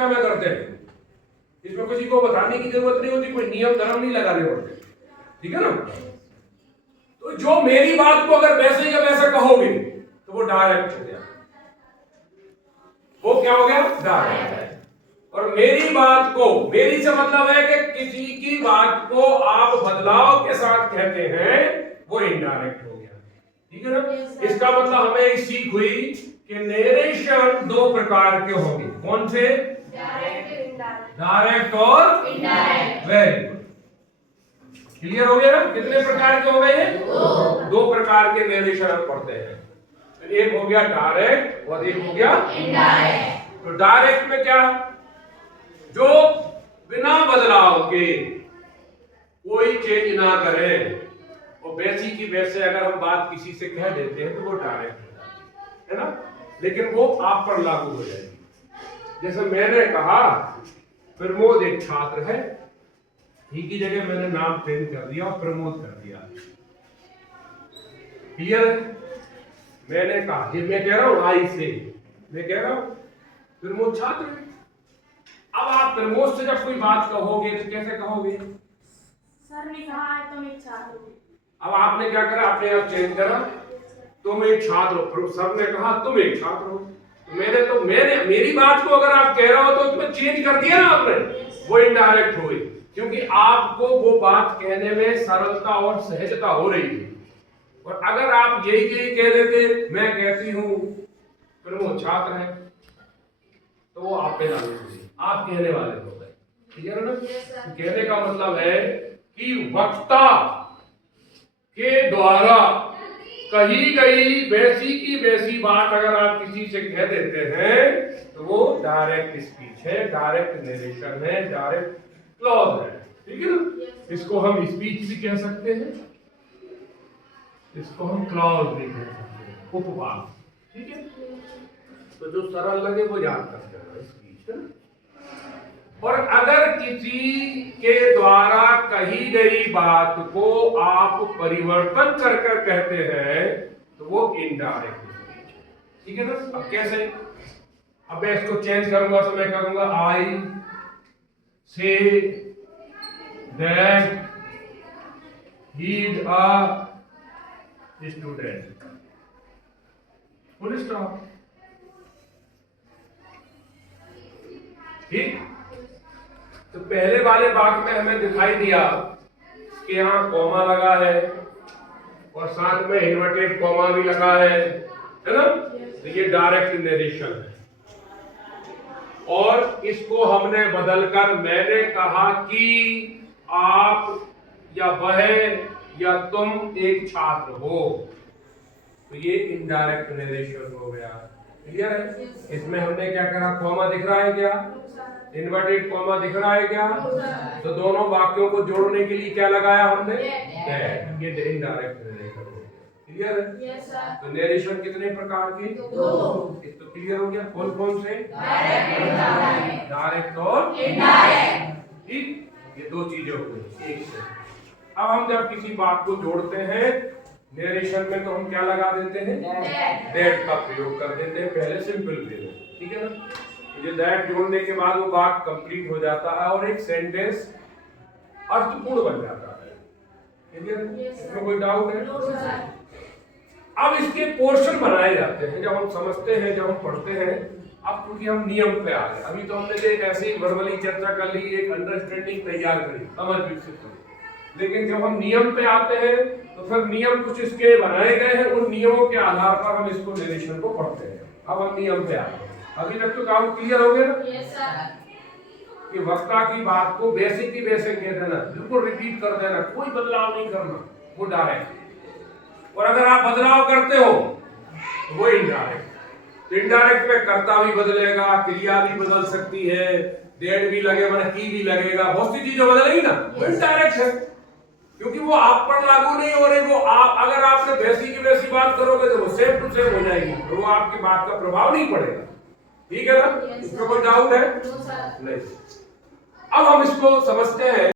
दुनिया में करते हैं, इसमें किसी को बताने की जरूरत नहीं होती, कोई नियम धर्म नहीं लगाने पड़ते, ठीक है ना। तो जो मेरी बात को अगर वैसे या वैसा कहोगे तो वो डायरेक्ट हो गया, वो क्या हो गया, डायरेक्ट। और मेरी बात को, मेरी से मतलब है कि किसी की बात को आप बदलाव के साथ कहते हैं, वो इनडायरेक्ट हो गया, ठीक है ना। इसका मतलब हमें एक सीख हुई कि नरेशन दो प्रकार के होंगे, कौन से, डायरेक्ट और इनडायरेक्ट। वेरी गुड, क्लियर हो गया ना। कितने प्रकार के हो गए हैं, दो प्रकार के नरेशन हम पढ़ते हैं, एक हो गया डायरेक्ट और एक हो गया इनडायरेक्ट। तो डायरेक्ट में क्या, जो बिना बदलाव के कोई चेंज ना करें, और वैसी की वैसे अगर हम बात किसी से कह देते हैं तो वो डायरेक्ट है ना, लेकिन वो आप पर लागू हो जाएगी। जैसे मैंने कहा प्रमोद एक छात्र है, ही की जगह मैंने नाम चेंज कर दिया और प्रमोद कर दिया, क्लियर है। मैंने कहा, ये मैं कह रहा हूं आई से, मैं कह रहा हूं प्रमोद छात्र है। अब आप प्रमोद से जब कोई बात कहोगे तो कैसे कहोगे, सर ने कहा है तुम एक छात्र हो। अब आपने क्या करा, अपने आप चेंज करा, तुम एक छात्र हो, सर ने कहा तुम एक छात्र हो, तो मैंने मेरी बात को अगर आप कह रहे हो तो उसमें चेंज कर दिया ना आपने, वो इनडायरेक्ट हो गई, क्योंकि आपको वो बात कहने में सरलता और सहजता हो रही है। और अगर आप यही कह देते, मैं कहती हूं प्रमोद छात्र है, तो वो आप पे लागू होगी, आप कहने वाले हो गए, ठीक है ना। कहने का मतलब है कि वक्ता के द्वारा कही गई वैसी की वैसी बात अगर आप किसी से कह देते हैं तो वो डायरेक्ट स्पीच है, डायरेक्ट नरेशन है, डायरेक्ट क्लॉज है, ठीक है ना। इसको हम स्पीच भी कह सकते हैं, इसको हम क्लॉज भी कह सकते हैं, उपवाद, ठीक है। तो जो सरल लगे वो याद कर लेना, स्पीच है ना। और अगर किसी के द्वारा कही गई बात को आप परिवर्तन कर कहते हैं तो वो इनडायरेक्ट स्पीच है, ठीक है ना। अब कैसे, अब मैं इसको चेंज करूंगा तो मैं करूंगा I say that he is a student, full stop, ठीक। तो पहले वाले वाक्य में हमें दिखाई दिया कि यहाँ कॉमा लगा है और साथ में इन्वर्टेड कॉमा भी लगा है ना, तो ये डायरेक्ट नरेशन है। और इसको हमने बदलकर मैंने कहा कि आप या वह या तुम एक छात्र हो, तो ये इनडायरेक्ट नरेशन हो गया, क्लियर है। इसमें हमने क्या करा, कॉमा दिख रहा है क्या, इन्वर्टेड कॉमा दिख रहा है क्या, तो दोनों वाक्यों को जोड़ने के लिए क्या लगाया हमने, दैट, ये इनडायरेक्ट नरेशन हो गया, क्लियर है। तो नरेशन कितने प्रकार के, दो, एक तो क्लियर हो गया, कौन कौन से, डायरेक्ट और इनडायरेक्ट, ठीक, ये दो चीजें हो गई एक से। अब हम जब किसी बात को जोड़ते हैं नरेशन में तो हम क्या लगा देते हैं, दैट का प्रयोग कर देते हैं पहले सिंपल वे में, ठीक है ना। ये दैट जोड़ने के बाद वो बात कंप्लीट हो जाता है और एक सेंटेंस अर्थपूर्ण बन जाता है, ठीक है। इसमें कोई डाउट है। अब इसके पोर्शन बनाए जाते हैं जब हम समझते हैं, जब हम पढ़ते हैं। अब क्योंकि हम नियम पे आ गए, अभी तो हमने एक ऐसी वर्बली चर्चा कर ली, एक अंडरस्टैंडिंग तैयार करी, समझ विकसित करी, लेकिन जब हम नियम पे आते हैं तो फिर नियम कुछ इसके बनाए गए हैं, उन नियमों के आधार पर हम इसको नरेशन को पढ़ते हैं। अब हम नियम पे आते हैं, अभी तक तो काम क्लियर हो गया ना। Yes sir. कि वक्ता की बात को वैसे की वैसे कह देना, बिल्कुल रिपीट कर देना, कोई बदलाव नहीं करना, वो डायरेक्ट। और अगर आप बदलाव करते हो तो वो इनडायरेक्ट। तो इनडायरेक्ट में कर्ता भी बदलेगा, क्रिया भी बदल सकती है, डेड भी लगेगा, की भी लगेगा, बहुत सी चीजें बदलेगी ना, वो इनडायरेक्ट है, क्योंकि वो आप पर लागू नहीं हो रही। वो आप अगर आपने वैसी की वैसी बात करोगे तो वो सेम टू सेम हो जाएगी, तो वो आपकी बात का प्रभाव नहीं पड़ेगा, ठीक है ना। इसमें कोई डाउट है नहीं। अब हम इसको समझते हैं।